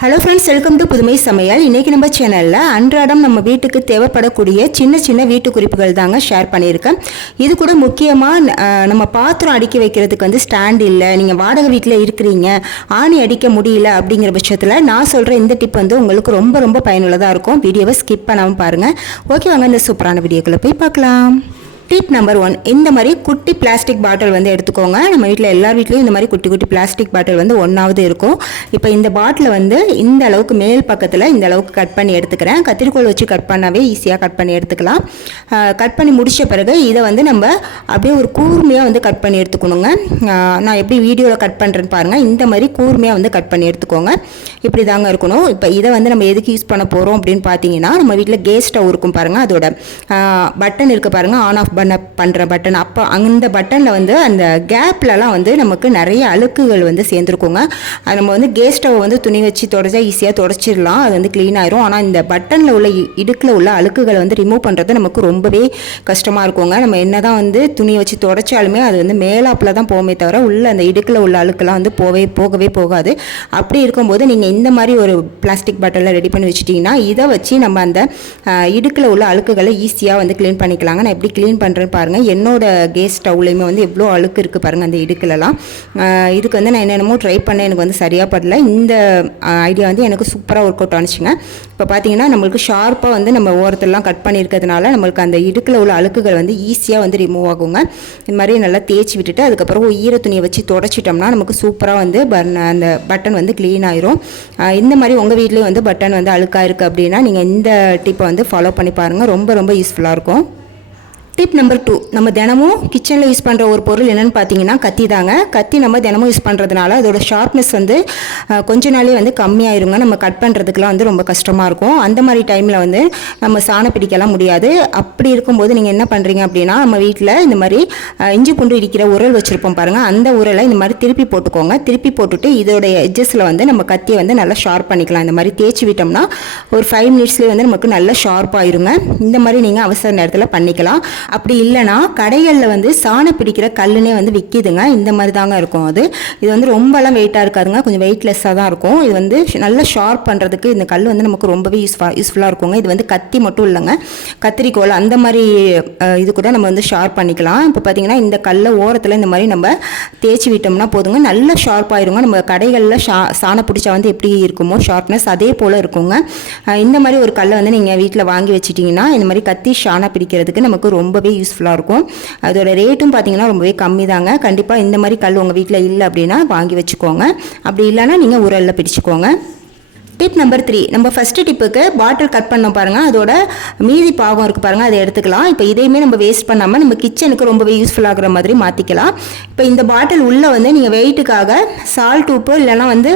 Hello friends, welcome to புதுமை சமையல். இன்றைக்கி நம்ம சேனலில் அன்றாடம் நம்ம வீட்டுக்கு தேவைப்படக்கூடிய சின்ன சின்ன வீட்டு குறிப்புகள் தாங்க ஷேர் பண்ணியிருக்கேன். இது கூட முக்கியமாக நம்ம பாத்திரம் அடுக்கி வைக்கிறதுக்கு வந்து ஸ்டாண்ட் இல்லை, நீங்கள் வாடகை வீட்டில் இருக்கிறீங்க, ஆணி அடிக்க முடியல அப்படிங்கிற பட்சத்தில் நான் சொல்கிற இந்த டிப் வந்து உங்களுக்கு ரொம்ப ரொம்ப பயனுள்ளதாக இருக்கும். வீடியோவை ஸ்கிப் பண்ணாமல் பாருங்கள். ஓகே, வாங்க இந்த சூப்பரான வீடியோக்குள்ளே போய் பார்க்கலாம். டிப் நம்பர் 1, இந்த மாதிரி குட்டி பிளாஸ்டிக் பாட்டில் வந்து எடுத்துக்கோங்க. நம்ம வீட்டில் எல்லார் வீட்லேயும் இந்த மாதிரி குட்டி குட்டி பிளாஸ்டிக் பாட்டில் வந்து ஒன்றாவது இருக்கும். இப்போ இந்த பாட்டிலை வந்து இந்த அளவுக்கு மேல் பக்கத்தில் இந்த அளவுக்கு கட் பண்ணி எடுத்துக்கிறேன். கத்திரிக்கோல் வச்சு கட் பண்ணாவே ஈஸியாக கட் பண்ணி எடுத்துக்கலாம். கட் பண்ணி முடித்த பிறகு இதை வந்து நம்ம அப்படியே ஒரு கூர்மையாக வந்து கட் பண்ணி எடுத்துக்கணுங்க. நான் எப்படி வீடியோவில் கட் பண்ணுறேன்னு பாருங்கள். இந்த மாதிரி கூர்மையாக வந்து கட் பண்ணி எடுத்துக்கோங்க. இப்படி தாங்க இருக்கணும். இப்போ இதை வந்து நம்ம எதுக்கு யூஸ் பண்ண போகிறோம் அப்படின்னு பார்த்தீங்கன்னா, நம்ம வீட்டில் கேஸ் ஸ்டவ் இருக்கும் பாருங்கள், அதோட பட்டன் இருக்குது பாருங்கள், ஆன் ஆஃப் பண்ணுற பட்டன். அப்போ அந்த பட்டனில் வந்து அந்த கேப்லலாம் வந்து நமக்கு நிறைய அழுக்குகள் வந்து சேர்ந்துருக்குங்க. அது நம்ம வந்து கேஸ் ஸ்டவ் வந்து துணி வச்சு தொடச்சா ஈஸியாக தொடச்சிடலாம், அது வந்து க்ளீன் ஆயிரும். ஆனால் இந்த பட்டனில் உள்ள இடுக்கில் உள்ள அழுக்குகளை வந்து ரிமூவ் பண்ணுறது நமக்கு ரொம்பவே கஷ்டமாக இருக்குங்க. நம்ம என்ன தான் வந்து துணி வச்சு தொடச்சாலுமே அது வந்து மேலாப்பில் தான் போகுமே தவிர உள்ள அந்த இடுக்கில் உள்ள அழுக்கெல்லாம் வந்து போகவே போகாது. அப்படி இருக்கும்போது நீங்கள் இந்த மாதிரி ஒரு பிளாஸ்டிக் பாட்டிலில் ரெடி பண்ணி வச்சுட்டிங்கன்னா இதை வச்சு நம்ம அந்த இடுக்கில் உள்ள அழுக்குகளை ஈஸியாக வந்து க்ளீன் பண்ணிக்கலாங்க. நான் எப்படி க்ளீன் பண்ணுறேன்னு பாருங்கள். என்னோட கேஸ் ஸ்டவ்லேயுமே வந்து எவ்வளோ அழுக்கு இருக்குது பாருங்கள் அந்த இடுக்கிலலாம். இதுக்கு வந்து நான் என்னென்னமோ ட்ரை பண்ணேன், எனக்கு வந்து சரியாக படல. இந்த ஐடியா வந்து எனக்கு சூப்பராக ஒர்க் அவுட் ஆனிச்சுங்க. இப்போ பார்த்தீங்கன்னா நம்மளுக்கு ஷார்ப்பாக வந்து நம்ம ஓரத்தெல்லாம் கட் பண்ணியிருக்கிறதுனால நம்மளுக்கு அந்த இடுக்கில் உள்ள அழுக்குகள் வந்து ஈஸியாக வந்து ரிமூவ் ஆகுங்க. இந்த மாதிரி நல்லா தேய்ச்சி விட்டுட்டு அதுக்கப்புறம் ஈர துணியை வச்சு தொடச்சிட்டோம்னா நமக்கு சூப்பராக வந்து அந்த பட்டன் வந்து க்ளீன் ஆயிரும். இந்த மாதிரி உங்கள் வீட்லேயும் வந்து பட்டன் வந்து அழுக்காக இருக்குது அப்படின்னா நீங்கள் இந்த டிப்பை வந்து ஃபாலோ பண்ணி பாருங்கள். ரொம்ப ரொம்ப யூஸ்ஃபுல்லாக இருக்கும். டிப் நம்பர் 2, நம்ம தினமும் கிச்சனில் யூஸ் பண்ணுற ஒரு பொருள் என்னென்னு பார்த்தீங்கன்னா கத்தி தாங்க. கத்தி நம்ம தினமும் யூஸ் பண்ணுறதுனால அதோட ஷார்ப்னஸ் வந்து கொஞ்ச நாளே வந்து கம்மியாயிருங்க. நம்ம கட் பண்ணுறதுக்குலாம் வந்து ரொம்ப கஷ்டமாக இருக்கும். அந்த மாதிரி டைமில் வந்து நம்ம சாணம் பிடிக்கலாம் முடியாது. அப்படி இருக்கும்போது நீங்கள் என்ன பண்ணுறீங்க அப்படின்னா, நம்ம வீட்டில் இந்த மாதிரி இஞ்சி பூண்டு இடிக்கிற உரல் வச்சுருப்போம் பாருங்கள், அந்த உரலை இந்த மாதிரி திருப்பி போட்டுக்கோங்க. திருப்பி போட்டுட்டு இதோடைய எட்ஜஸில் வந்து நம்ம கத்தியை வந்து நல்லா ஷார்ப் பண்ணிக்கலாம். இந்த மாதிரி தேய்ச்சி விட்டோம்னா ஒரு 5 மினிட்ஸ்லேயே வந்து நமக்கு நல்லா ஷார்ப்பாயிருங்க. இந்த மாதிரி நீங்கள் அவசர நேரத்தில் பண்ணிக்கலாம். அப்படி இல்லைனா கடைகளில் வந்து சாணம் பிடிக்கிற கல்லுனே வந்து விற்கிதுங்க. இந்த மாதிரி தாங்க இருக்கும். இது வந்து ரொம்பலாம் வெயிட்டாக இருக்காதுங்க, கொஞ்சம் வெயிட்லெஸ்ஸாக தான் இருக்கும். இது வந்து நல்லா ஷார்ப் பண்ணுறதுக்கு இந்த கல் வந்து நமக்கு ரொம்பவே யூஸ்ஃபுல்லாக இருக்குங்க. இது வந்து கத்தி மட்டும் இல்லைங்க, கத்திரிக்கோல் அந்த மாதிரி இது கூட நம்ம வந்து ஷார்ப் பண்ணிக்கலாம். இப்போ பார்த்தீங்கன்னா இந்த கல்லை ஓரத்தில் இந்த மாதிரி நம்ம தேய்ச்சி விட்டோம்னா போதுங்க, நல்லா ஷார்ப் ஆயிருங்க. நம்ம கடைகளில் சாணம் பிடிச்சா வந்து எப்படி இருக்குமோ ஷார்ப்னஸ் அதே போல் இருக்குங்க. இந்த மாதிரி ஒரு கல்லை வந்து நீங்கள் வீட்டில் வாங்கி வச்சிட்டிங்கன்னா இந்த மாதிரி கத்தி சாணம் பிடிக்கிறதுக்கு நமக்கு ரொம்பவே யூஸ்ஃபுல்லாக இருக்கும். அதோட ரேட்டும் பார்த்தீங்கன்னா ரொம்பவே கம்மி தாங்க. கண்டிப்பாக இந்த மாதிரி கல் உங்கள் வீட்டில் இல்லை அப்படின்னா வாங்கி வச்சுக்கோங்க. அப்படி இல்லைன்னா நீங்கள் உரலில் பிடிச்சிக்கோங்க. டிப் நம்பர் 3, நம்ம ஃபஸ்ட்டு டிப்புக்கு பாட்டில் கட் பண்ணோம் பாருங்கள், அதோட மீதி பாகம் இருக்குது பாருங்கள், அதை எடுத்துக்கலாம். இப்போ இதையுமே நம்ம வேஸ்ட் பண்ணாமல் நம்ம கிச்சனுக்கு ரொம்பவே யூஸ்ஃபுல்லாகிற மாதிரி மாற்றிக்கலாம். இப்போ இந்த பாட்டில் உள்ளே வந்து நீங்கள் வெயிட்டுக்காக சால்ட், உப்பு இல்லைனா வந்து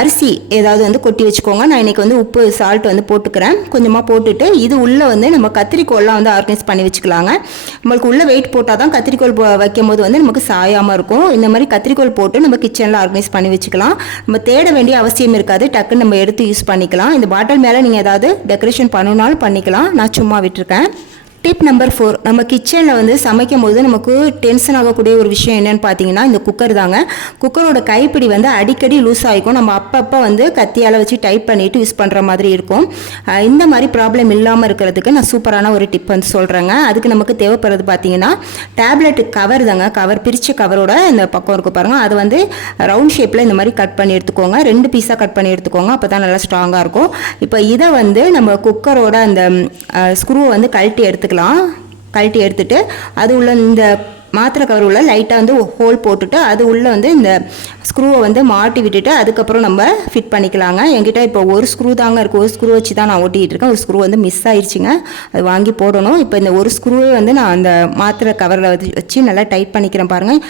அரிசி ஏதாவது வந்து கொட்டி வச்சுக்கோங்க. நான் இன்றைக்கி வந்து உப்பு சால்ட் வந்து போட்டுக்கிறேன், கொஞ்சமாக போட்டுட்டு இது உள்ளே வந்து நம்ம கத்திரிக்கோல்லாம் வந்து ஆர்கனைஸ் பண்ணி வச்சுக்கலாங்க. நம்மளுக்கு உள்ளே வெயிட் போட்டால் தான் கத்திரிக்கோல் வைக்கும் போது வந்து நமக்கு சாயாமல் இருக்கும். இந்த மாதிரி கத்திரிக்கோல் போட்டு நம்ம கிச்சனில் ஆர்கனைஸ் பண்ணி வச்சுக்கலாம். நம்ம தேட வேண்டிய அவசியம் இருக்காது, டக்குன்னு நம்ம எடுத்து யூஸ் பண்ணிக்கலாம். இந்த பாட்டில் மேலே நீங்கள் ஏதாவது டெக்கரேஷன் பண்ணணும்னாலும் பண்ணிக்கலாம், நான் சும்மா விட்டுருக்கேன். டிப் நம்பர் 4, நம்ம கிச்சனில் வந்து சமைக்கும் போது நமக்கு டென்ஷன் ஆகக்கூடிய ஒரு விஷயம் என்னென்னு பார்த்தீங்கன்னா இந்த குக்கர் தாங்க. குக்கரோட கைப்பிடி வந்து அடிக்கடி லூஸ் ஆகிக்கும். நம்ம அப்பப்போ வந்து கத்தியால் வச்சு டைட் பண்ணிவிட்டு யூஸ் பண்ணுற மாதிரி இருக்கும். இந்த மாதிரி ப்ராப்ளம் இல்லாமல் இருக்கிறதுக்கு நான் சூப்பரான ஒரு டிப் வந்து சொல்கிறேங்க. அதுக்கு நமக்கு தேவைப்படுறது பார்த்தீங்கன்னா டேப்லெட் கவர் தாங்க. கவர் பிரித்த கவரோட இந்த பக்கம் இருக்குது பாருங்கள், அது வந்து ரவுண்ட் ஷேப்பில் இந்த மாதிரி கட் பண்ணி எடுத்துக்கோங்க. 2 பீஸாக கட் பண்ணி எடுத்துக்கோங்க, அப்போ தான் நல்லா ஸ்ட்ராங்காக இருக்கும். இப்போ இதை வந்து நம்ம குக்கரோட அந்த ஸ்க்ரூவை வந்து கழட்டி எடுத்துட்டு அது உள்ள இந்த மாத்திரை கவர் உள்ள லைட்டாக வந்து ஹோல் போட்டுட்டு அது உள்ளே வந்து இந்த ஸ்க்ரூவை வந்து மாட்டி விட்டுட்டு அதுக்கப்புறம் நம்ம ஃபிட் பண்ணிக்கலாங்க. என்கிட்ட இப்போ ஒரு ஸ்க்ரூ தாங்க இருக்குது, ஒரு ஸ்க்ரூ வச்சு தான் நான் ஓட்டிகிட்டு இருக்கேன். ஒரு ஸ்க்ரூ வந்து மிஸ் ஆயிடுச்சுங்க, அது வாங்கி போடணும். இப்போ இந்த ஒரு ஸ்க்ரூவே வந்து நான் அந்த மாத்திரை கவரில் வச்சு நல்லா டைட் பண்ணிக்கிறேன் பாருங்கள்.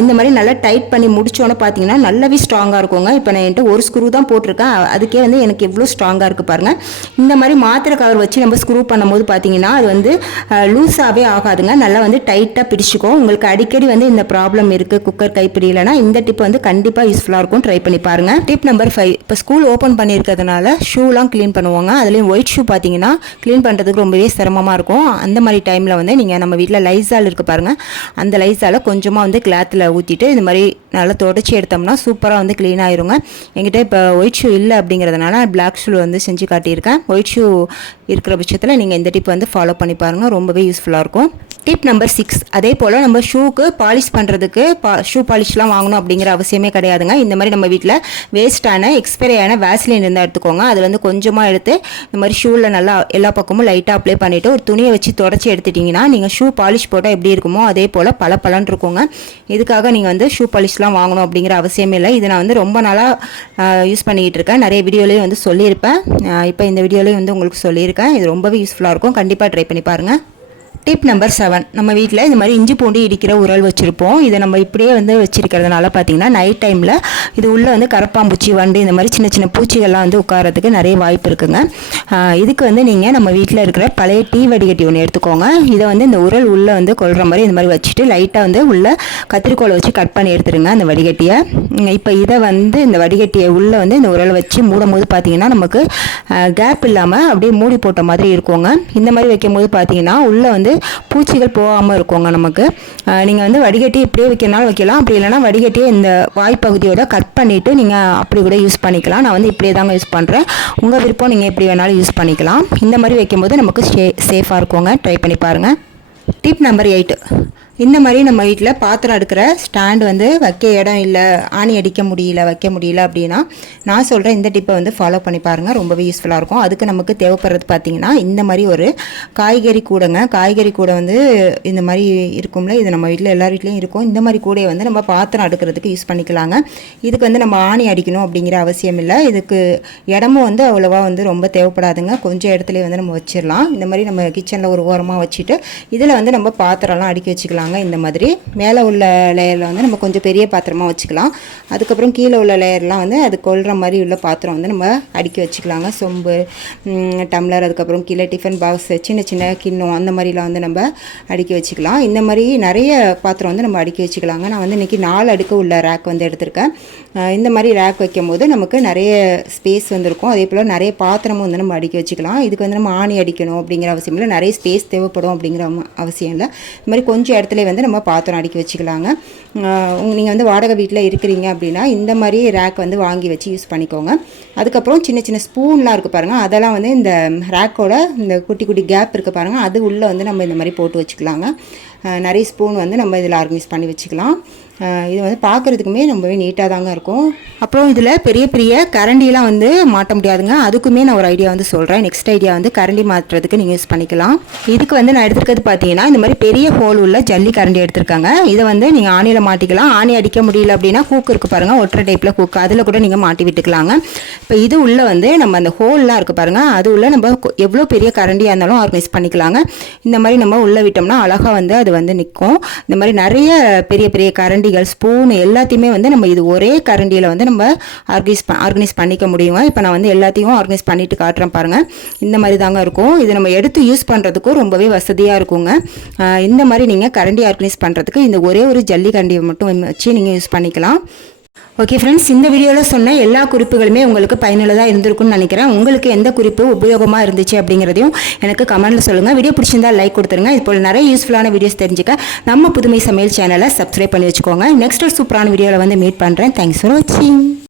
இந்த மாதிரி நல்லா டைட் பண்ணி முடித்தோன்னே பார்த்தீங்கன்னா நல்லாவே ஸ்ட்ராங்காக இருக்குங்க. இப்போ நான் என்கிட்ட ஒரு ஸ்க்ரூ தான் போட்டிருக்கேன், அதுக்கே வந்து எனக்கு எவ்வளோ ஸ்ட்ராங்காக இருக்குது பாருங்கள். இந்த மாதிரி மாத்திரை கவர் வச்சு நம்ம ஸ்க்ரூ பண்ணும்போது பார்த்தீங்கன்னா அது வந்து லூஸாகவே ஆகாதுங்க, நல்லா வந்து டைட்டாக பிடிச்சிக்கும். உங்களுக்கு அடிக்கடி வந்து இந்த ப்ராப்ளம் இருக்குது, குக்கர் கைப்பிடியிலனா இந்த டிப் வந்து கண்டிப்பாக யூஸ்ஃபுல்லாக இருக்கும். ட்ரை பண்ணி பாருங்கள். டிப் நம்பர் 5, இப்போ ஸ்கூல் ஓப்பன் பண்ணியிருக்கிறதுனால ஷூலாம் க்ளீன் பண்ணுவாங்க. அதுலேயும் ஒயிட் ஷூ பார்த்தீங்கன்னா க்ளீன் பண்ணுறதுக்கு ரொம்பவே சிரமமாக இருக்கும். அந்த மாதிரி டைமில் வந்து நீங்கள் நம்ம வீட்டில் லைசால் இருக்குது பாருங்கள், அந்த லைசாலை கொஞ்சமாக வந்து கிளாத்தில் ஊற்றிட்டு இந்த மாதிரி நல்லா தொடச்சி எடுத்தோம்னா சூப்பராக வந்து க்ளீன் ஆயிருங்க. என்கிட்ட இப்போ ஒயிட் ஷூ இல்லை அப்படிங்கிறதுனால பிளாக் ஷூ வந்து செஞ்சு காட்டியிருக்கேன். ஒயிட் ஷூ இருக்கிற பட்சத்தில் நீங்கள் இந்த டிப் வந்து ஃபாலோ பண்ணி பாருங்கள், ரொம்பவே யூஸ்ஃபுல்லாக இருக்கும். டிப் நம்பர் 6, அதே போல் நம்ம ஷூக்கு பாலிஷ் பண்ணுறதுக்கு ஷூ பாலிஷ்லாம் வாங்கணும் அப்படிங்கிற அவசியமே கிடையாதுங்க. இந்த மாதிரி நம்ம வீட்டில் வேஸ்ட்டான எக்ஸ்பைரி ஆன வேஸ்லின் இருந்தால் எடுத்துக்கோங்க. அதில் வந்து கொஞ்சமாக எடுத்து இந்த மாதிரி ஷூவில் நல்லா எல்லா பக்கமும் லைட்டாக அப்ளை பண்ணிவிட்டு ஒரு துணியை வச்சு தொடச்சி எடுத்துட்டிங்கன்னா நீங்கள் ஷூ பாலிஷ் போட்டால் எப்படி இருக்குமோ அதே போல் பலன்னு இருக்குங்க. இதுக்காக நீங்கள் வந்து ஷூ பாலிஷ்லாம் வாங்கணும் அப்படிங்கிற அவசியமே இல்லை. இதை நான் வந்து ரொம்ப நாளாக யூஸ் பண்ணிக்கிட்டு இருக்கேன். நிறைய வீடியோலேயும் வந்து சொல்லியிருப்பேன். இப்போ இந்த வீடியோலேயும் வந்து உங்களுக்கு சொல்லியிருக்கேன். இது ரொம்பவே யூஸ்ஃபுல்லாக இருக்கும். கண்டிப்பாக ட்ரை பண்ணி பாருங்கள். டிப் நம்பர் 7, நம்ம வீட்டில் இந்த மாதிரி இஞ்சி பூண்டு இடிக்கிற உரல் வச்சுருப்போம். இதை நம்ம இப்படியே வந்து வச்சுருக்கிறதுனால பார்த்தீங்கன்னா நைட் டைமில் இது உள்ளே வந்து கரப்பாம்பூச்சி, வண்டு இந்த மாதிரி சின்ன சின்ன பூச்சிகள்லாம் வந்து உட்காரத்துக்கு நிறைய வாய்ப்பு இருக்குங்க. இதுக்கு வந்து நீங்கள் நம்ம வீட்டில் இருக்கிற பழைய டீ வடிகட்டி ஒன்று எடுத்துக்கோங்க. இதை வந்து இந்த உரல் உள்ளே வந்து கொள்கிற மாதிரி இந்த மாதிரி வச்சுட்டு லைட்டாக வந்து உள்ளே கத்திரிக்கோலை வச்சு கட் பண்ணி எடுத்துருங்க அந்த வடிகட்டியை. இப்போ இதை வந்து இந்த வடிகட்டியை உள்ளே வந்து இந்த உரலை வச்சு மூடும் போது பார்த்தீங்கன்னா நமக்கு கேப் இல்லாமல் அப்படியே மூடி போட்ட மாதிரி இருக்குங்க. இந்த மாதிரி வைக்கும் போது பார்த்தீங்கன்னா உள்ளே வந்து பூச்சிகள் போகாமல் இருக்குங்க நமக்கு. நீங்கள் வந்து வடிகட்டி இப்படியே வைக்கிறனால வைக்கலாம், அப்படி இல்லைனா வடிகட்டியை இந்த வாய்ப்பகுதியோட கட் பண்ணிவிட்டு நீங்கள் அப்படி கூட யூஸ் பண்ணிக்கலாம். நான் வந்து இப்படியே தாங்க யூஸ் பண்ணுறேன். உங்கள் விருப்பம், நீங்கள் எப்படி வேணாலும் யூஸ் பண்ணிக்கலாம். இந்த மாதிரி வைக்கும்போது நமக்கு சேஃபாக இருக்குங்க. ட்ரை பண்ணி பாருங்கள். டிப் நம்பர் 8, இந்த மாதிரி நம்ம வீட்டில் பாத்திரம் அடுக்கிற ஸ்டாண்டு வந்து வைக்க இடம் இல்லை, ஆணி அடிக்க முடியல, வைக்க முடியல அப்படின்னா நான் சொல்கிறேன் இந்த டிப்பை வந்து ஃபாலோ பண்ணி பாருங்கள், ரொம்பவே யூஸ்ஃபுல்லாக இருக்கும். அதுக்கு நமக்கு தேவைப்படுறது பார்த்திங்கன்னா இந்த மாதிரி ஒரு காய்கறி கூடைங்க. காய்கறி கூடை வந்து இந்த மாதிரி இருக்கும்ல, இது நம்ம வீட்டில் எல்லார் வீட்லேயும் இருக்கும். இந்த மாதிரி கூடையை வந்து நம்ம பாத்திரம் அடுக்கிறதுக்கு யூஸ் பண்ணிக்கலாங்க. இதுக்கு வந்து நம்ம ஆணி அடிக்கணும் அப்படிங்கிற அவசியம் இல்லை. இதுக்கு இடமும் வந்து அவ்வளோவா வந்து ரொம்ப தேவைப்படாதுங்க. கொஞ்சம் இடத்துலேயே வந்து நம்ம வச்சிடலாம். இந்த மாதிரி நம்ம கிச்சனில் ஒரு ஓரமாக வச்சுட்டு இதில் வந்து நம்ம பாத்திரம்லாம் அடுக்கி வச்சுக்கலாம். இந்த மாதிரி மேலே உள்ள லேயரில் வந்து நம்ம கொஞ்சம் பெரிய பாத்திரமாக வச்சுக்கலாம். அதுக்கப்புறம் கீழே உள்ள லேயர்லாம் வந்து அது கொள்கிற மாதிரி உள்ள பாத்திரம் வந்து நம்ம அடுக்கி வச்சுக்கலாங்க. சொம்பு, டம்ளர், அதுக்கப்புறம் கீழே டிஃபன் பாக்ஸ், சின்ன சின்ன கிண்ணம் அந்த மாதிரிலாம் வந்து நம்ம அடுக்கி வச்சுக்கலாம். இந்த மாதிரி நிறைய பாத்திரம் வந்து நம்ம அடுக்கி வச்சுக்கலாங்க. நான் வந்து இன்றைக்கி 4 அடுக்கு உள்ள ரேக் வந்து எடுத்திருக்கேன். இந்த மாதிரி ரேக் வைக்கும் போது நமக்கு நிறைய ஸ்பேஸ் வந்துருக்கும். அதே போல் நிறைய பாத்திரமும் வந்து நம்ம அடுக்கி வச்சுக்கலாம். இதுக்கு வந்து நம்ம ஆணி அடிக்கணும் அப்படிங்கிற அவசியம் இல்லை, நிறைய ஸ்பேஸ் தேவைப்படும் அப்படிங்கிற அவசியம் இல்லை. இந்த மாதிரி கொஞ்சம் இடத்துல வந்து நம்ம பாத்திரம் அடுக்கி வச்சுக்கலாங்க. நீங்கள் வந்து வாடகை வீட்டில் இருக்கிறீங்க அப்படின்னா இந்த மாதிரி ரேக் வந்து வாங்கி வச்சு யூஸ் பண்ணிக்கோங்க. அதுக்கப்புறம் சின்ன சின்ன ஸ்பூன்லாம் இருக்குது பாருங்கள், அதெல்லாம் வந்து இந்த ரேக்கோட இந்த குட்டி குட்டி கேப் இருக்குது பாருங்கள், அது உள்ளே வந்து நம்ம இந்த மாதிரி போட்டு வச்சுக்கலாங்க. நிறைய ஸ்பூன் வந்து நம்ம இதில் ஆர்கனைஸ் பண்ணி வச்சுக்கலாம். இது வந்து பார்க்குறதுக்குமே ரொம்பவே நீட்டாக தாங்க இருக்கும். அப்புறம் இதில் பெரிய பெரிய கரண்டிலாம் வந்து மாட்ட முடியாதுங்க. அதுக்குமே நான் ஒரு ஐடியா வந்து சொல்கிறேன். நெக்ஸ்ட் ஐடியா வந்து கரண்டி மாற்றுறதுக்கு நீங்கள் யூஸ் பண்ணிக்கலாம். இதுக்கு வந்து நான் எடுத்துக்கிறது பார்த்தீங்கன்னா இந்த மாதிரி பெரிய ஹோல் உள்ள ஜல்லி கரண்டி எடுத்துருக்காங்க. இதை வந்து நீங்கள் ஆணியில் மாட்டிக்கலாம். ஆணி அடிக்க முடியல அப்படின்னா ஹூக் இருக்குது பாருங்கள், ஒற்றை டைப்பில் ஹூக், அதில் கூட நீங்கள் மாட்டி விட்டுக்கலாங்க. இப்போ இது உள்ளே வந்து நம்ம அந்த ஹோல்லாம் இருக்குது பாருங்கள், அது உள்ள நம்ம எவ்வளோ பெரிய கரண்டியாக இருந்தாலும் ஆர்கனைஸ் பண்ணிக்கலாங்க. இந்த மாதிரி நம்ம உள்ளே விட்டோம்னா அழகாக வந்து அது வந்து நிற்கும். இந்த மாதிரி நிறைய பெரிய பெரிய கரண்டி, ஸ்பூன் எல்லாத்தையுமே வந்து நம்ம இது ஒரே கரண்டியில் வந்து நம்ம ஆர்கனைஸ் பண்ணிக்க முடியுங்க. இப்போ நான் வந்து எல்லாத்தையும் ஆர்கனைஸ் பண்ணிட்டு காட்டுறேன் பாருங்கள். இந்த மாதிரி தாங்க இருக்கும். இது நம்ம எடுத்து யூஸ் பண்ணுறதுக்கும் ரொம்பவே வசதியாக இருக்குங்க. இந்த மாதிரி நீங்கள் கரண்டி ஆர்கனைஸ் பண்ணுறதுக்கு இந்த ஒரே ஒரு ஜல்லி கரண்டியை மட்டும் வச்சு நீங்கள் யூஸ் பண்ணிக்கலாம். ஓகே ஃப்ரெண்ட்ஸ், இந்த வீடியோவில் சொன்ன எல்லா குறிப்புகளுமே உங்களுக்கு பயனுள்ளதாக இருந்திருக்கும்னு நினைக்கிறேன். உங்களுக்கு எந்த குறிப்பு உபயோகமாக இருந்துச்சு அப்படிங்கிறதையும் எனக்கு கமெண்ட்டில் சொல்லுங்கள். வீடியோ பிடிச்சிருந்தால் லைக் கொடுத்துருங்க. இது போல் நிறைய யூஸ்ஃபுல்லான வீடியோஸ் தெரிஞ்சுக்க நம்ம புதுமை சமையல் சேனலை சப்ஸ்கிரைப் பண்ணி வச்சுக்கோங்க. நெக்ஸ்ட் ஒரு சூப்பரான வீடியோவில் வந்து மீட் பண்ணுறேன். தேங்க்ஸ் ஃபார் வாட்சிங்.